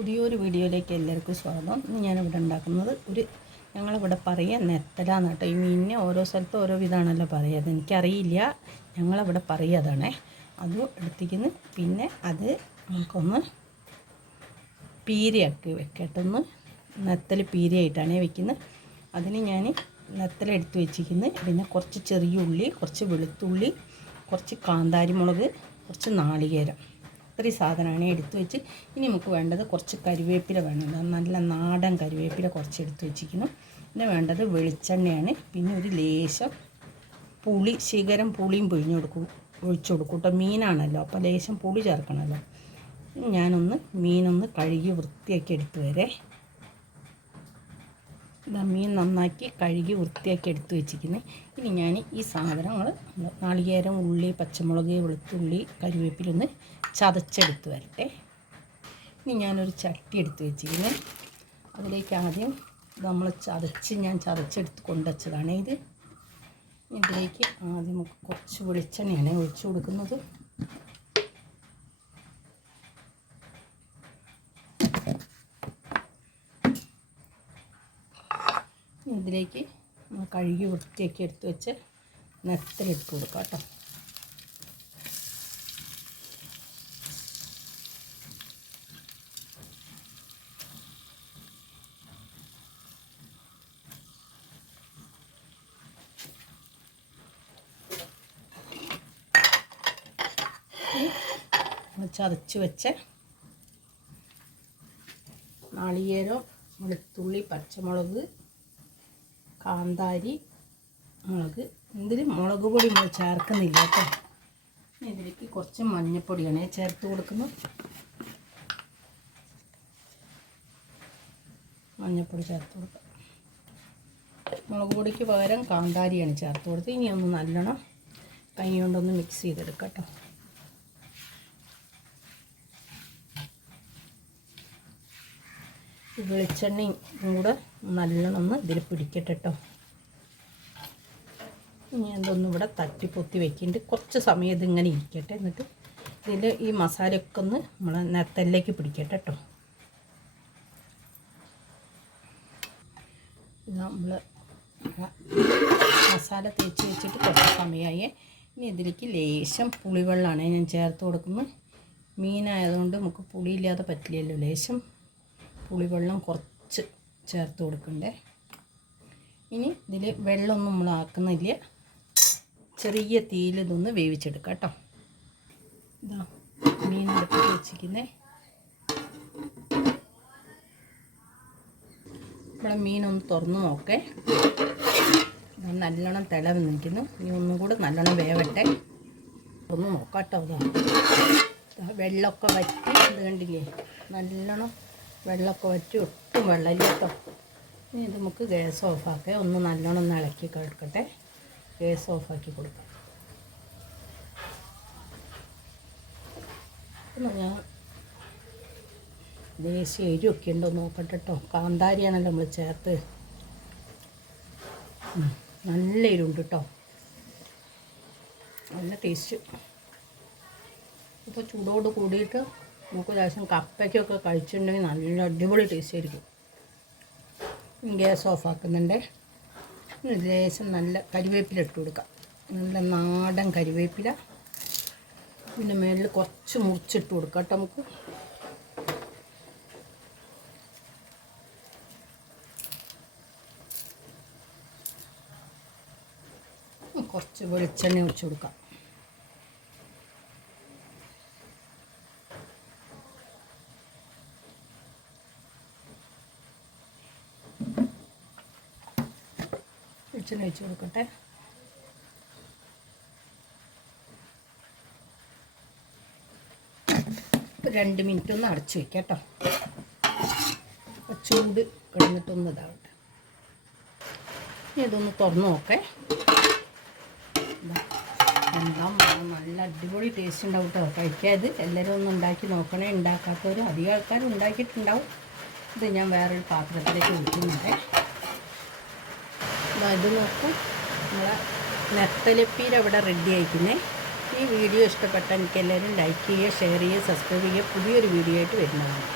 പുതിയൊരു വീഡിയോയിലേക്ക് എല്ലാവർക്കും സ്വാഗതം. ഞാനിവിടെ ഉണ്ടാക്കുന്നത് ഒരു ഞങ്ങളിവിടെ പറയുക നെത്തലാന്ന് കേട്ടോ. ഈ മീനിനെ ഓരോ സ്ഥലത്തും ഓരോ വിധമാണല്ലോ പറയുക. എനിക്കറിയില്ല. ഞങ്ങളിവിടെ പറയുക അതും എടുത്തിക്കുന്നു പിന്നെ അത് നമുക്കൊന്ന് പീരയാക്കി വെക്കട്ടൊന്ന് നെത്തൽ പീരയായിട്ടാണ് വെക്കുന്നത്. അതിന് ഞാൻ നെത്തൽ എടുത്ത് വെച്ചിരിക്കുന്നത് പിന്നെ കുറച്ച് ചെറിയ ഉള്ളി കുറച്ച് വെളുത്തുള്ളി കുറച്ച് കാന്താരി മുളക് കുറച്ച് നാളികേരം. ഇത്രയും സാധനമാണ് എടുത്തു വെച്ച്. ഇനി നമുക്ക് വേണ്ടത് കുറച്ച് കരിവേപ്പില വേണം. നല്ല നാടൻ കരിവേപ്പില കുറച്ച് എടുത്തു വെച്ചിരിക്കുന്നു. പിന്നെ വേണ്ടത് വെളിച്ചെണ്ണയാണ്. പിന്നെ ഒരു ലേശം പുളി ശിഖരം പുളിയും പിഴിഞ്ഞു കൊടുക്കും ഒഴിച്ചു കൊടുക്കും കേട്ടോ. മീനാണല്ലോ. അപ്പോൾ ലേശം പുളി ചേർക്കണമല്ലോ. ഞാനൊന്ന് മീനൊന്ന് കഴുകി വൃത്തിയാക്കി എടുത്തു വരെ മീൻ നന്നാക്കി കഴുകി വൃത്തിയാക്കി എടുത്തു വെച്ചിരിക്കുന്നത് ഇനി ഞാൻ ഈ സാധനങ്ങൾ നാളികേരം ഉള്ളി പച്ചമുളക് വെളുത്തുള്ളി കരിവേപ്പിലൊന്ന് ചതച്ചെടുത്ത് വരട്ടെ. ഇനി ഞാനൊരു ചട്ടി എടുത്ത് വെച്ചിരിക്കുന്നത് അതിലേക്ക് ആദ്യം നമ്മൾ ചതച്ച് ഞാൻ ചതച്ചെടുത്ത് കൊണ്ടുവച്ചതാണ് ഇത്. ഇതിലേക്ക് ആദ്യം കുറച്ച് വെളിച്ചെണ്ണയാണ് ഒഴിച്ചു കൊടുക്കുന്നത്. ഇതിലേക്ക് കഴുകി വൃത്തിയാക്കി എടുത്ത് വെച്ച് നെത്തലിട്ട് കൊടുക്കാം കേട്ടോ. ചതച്ച് വെച്ച് നാളികേരം വെളുത്തുള്ളി പച്ചമുളക് കാന്താരി മുളക്. ഇതിൽ മുളക് പൊടി നമ്മൾ ചേർക്കുന്നില്ല കേട്ടോ. ഇതിലേക്ക് കുറച്ച് മഞ്ഞൾപ്പൊടിയാണ് ചേർത്ത് കൊടുക്കുന്നത് മഞ്ഞൾപ്പൊടി ചേർത്ത് കൊടുക്കുക മുളക് പൊടിക്ക് പകരം കാന്താരിയാണ് ചേർത്ത് കൊടുത്ത് ഇനി ഒന്ന് നല്ലോണം കൈ കൊണ്ടൊന്ന് മിക്സ് ചെയ്തെടുക്കാം കേട്ടോ. വെളിച്ചെണ്ണയും കൂടെ നല്ലോണം ഇതിൽ പിടിക്കട്ടെ കേട്ടോ ഇനി എന്തൊന്നും ഇവിടെ തട്ടി പൊത്തി വെക്കുന്നുണ്ട് കുറച്ച് സമയം ഇതിങ്ങനെ ഇരിക്കട്ടെ. എന്നിട്ട് ഇതിൽ ഈ മസാലയൊക്കെ ഒന്ന് നമ്മൾ നെത്തലിലേക്ക് പിടിക്കട്ടെ കേട്ടോ നമ്മൾ മസാല തേച്ച് വെച്ചിട്ട് കുറച്ച് സമയമായി ഇനി ഇതിലേക്ക് ലേശം പുളിവെള്ളമാണ് ഞാൻ ചേർത്ത് കൊടുക്കുന്നത്. മീനായതുകൊണ്ട് നമുക്ക് പുളിയില്ലാതെ പറ്റില്ലല്ലോ. ലേശം പുളിവെള്ളം കുറച്ച് ചേർത്ത് കൊടുക്കണ്ടേ. ഇനി ഇതിൽ വെള്ളമൊന്നും നമ്മൾ ആക്കുന്നില്ല. ചെറിയ തീയിൽ ഇതൊന്ന് വേവിച്ചെടുക്കാം കേട്ടോ. ഇതാ മീൻ അടുപ്പിൽ വെച്ചിരിക്കുന്നേ. നമ്മളെ മീനൊന്ന് തുറന്ന് നോക്കേ. നല്ലോണം തിളവ് നിൽക്കുന്നു. ഇനി ഒന്നും കൂടെ നല്ലോണം വേവട്ടെ. ഒന്ന് നോക്കാം കേട്ടോ ഇതാ വെള്ളമൊക്കെ വറ്റി ഇത് കണ്ടില്ലേ? നല്ലോണം വെള്ളമൊക്കെ വറ്റി ഒട്ടും വെള്ളമില്ല കേട്ടോ. ഇനി ഇത് നമുക്ക് ഗ്യാസ് ഓഫാക്കുക ഒന്ന് നല്ലോണം ഒന്ന് ഇളക്കി കിടക്കട്ടെ. ഗ്യാസ് ഓഫാക്കി കൊടുക്കാം. ഞാൻ ദേശീയ എരിവൊക്കെ ഉണ്ടോ നോക്കട്ടെ കേട്ടോ. കാന്താരിയാണല്ലോ നമ്മൾ ചേർത്ത്. നല്ല എരിവുണ്ട് കേട്ടോ. നല്ല ടേസ്റ്റ് ഇപ്പോൾ ചൂടോട് കൂടിയിട്ട് നമുക്ക് ലേശം കപ്പയ്ക്കൊക്കെ കഴിച്ചിട്ടുണ്ടെങ്കിൽ നല്ല അടിപൊളി ടേസ്റ്റ് ആയിരിക്കും. ഗ്യാസ് ഓഫ് ആക്കുന്നുണ്ട്. ഇനി ലേശം നല്ല കരിവേപ്പില ഇട്ട് കൊടുക്കാം. നല്ല നാടൻ കരിവേപ്പില. പിന്നെ മേളിൽ കുറച്ച് മുറിച്ചിട്ട് കൊടുക്കാം നമുക്ക്. കുറച്ച് വെളിച്ചെണ്ണ ഒഴിച്ച് കൊടുക്കാം. വെളിച്ചെണ്ണ ഒഴിച്ച് കൊടുക്കട്ടെ. രണ്ട് മിനിറ്റ് ഒന്ന് അടച്ചു വയ്ക്കാം കേട്ടോ. ചൂട് കിടന്നിട്ടൊന്ന് ഇതാവട്ടെ. ഇനി ഇതൊന്ന് തുറന്നു നോക്കേ. എന്താ നല്ല അടിപൊളി ടേസ്റ്റ് ഉണ്ടാവും കേട്ടോ. കഴിക്കാത് എല്ലാവരും ഒന്ന് ഉണ്ടാക്കി നോക്കണേ. ഉണ്ടാക്കാത്തവരും അധികം ആൾക്കാർ ഉണ്ടാക്കിയിട്ടുണ്ടാവും. ഇത് ഞാൻ വേറൊരു പാത്രത്തിലേക്ക് ഒഴിക്കുന്നുണ്ടേ. ഇത് നോക്കൂ. നമ്മളെ നെത്തലപ്പീര് അവിടെ റെഡി ആയിക്കുന്നേ. ഈ വീഡിയോ ഇഷ്ടപ്പെട്ട എനിക്ക് എല്ലാവരും ലൈക്ക് ചെയ്യുക ഷെയർ ചെയ്യുക സബ്സ്ക്രൈബ് ചെയ്യുക. പുതിയൊരു വീഡിയോ ആയിട്ട് വരുന്നതാണ്.